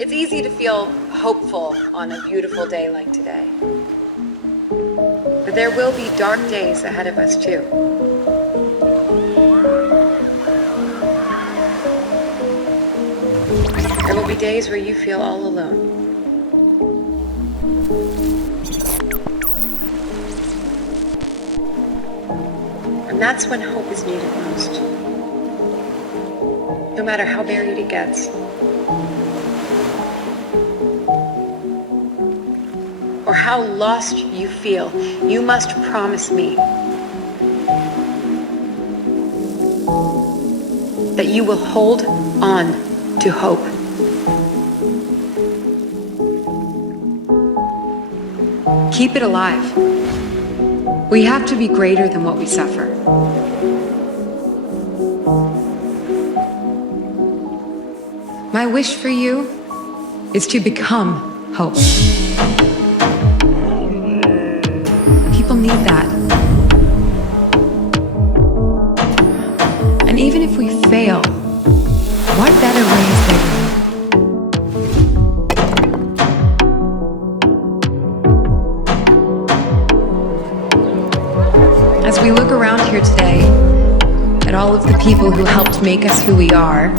It's easy to feel hopeful on a beautiful day like today. But there will be dark days ahead of us too. There will be days where you feel all alone. And that's when hope is needed most. No matter how buried it gets. Or how lost you feel, you must promise me that you will hold on to hope. Keep it alive. We have to be greater than what we suffer. My wish for you is to become hope. People need that. And even if we fail, what better way is there? As we look around here today at all of the people who helped make us who we are,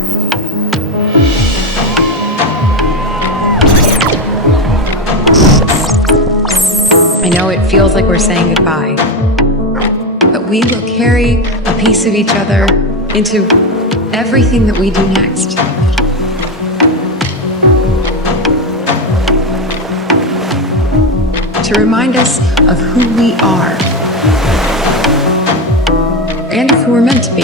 I know it feels like we're saying goodbye, but we will carry a piece of each other into everything that we do next. To remind us of who we are and of who we're meant to be.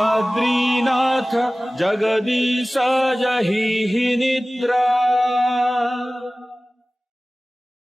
नीलाद्रीनाथ Jagdish जहि निद्रा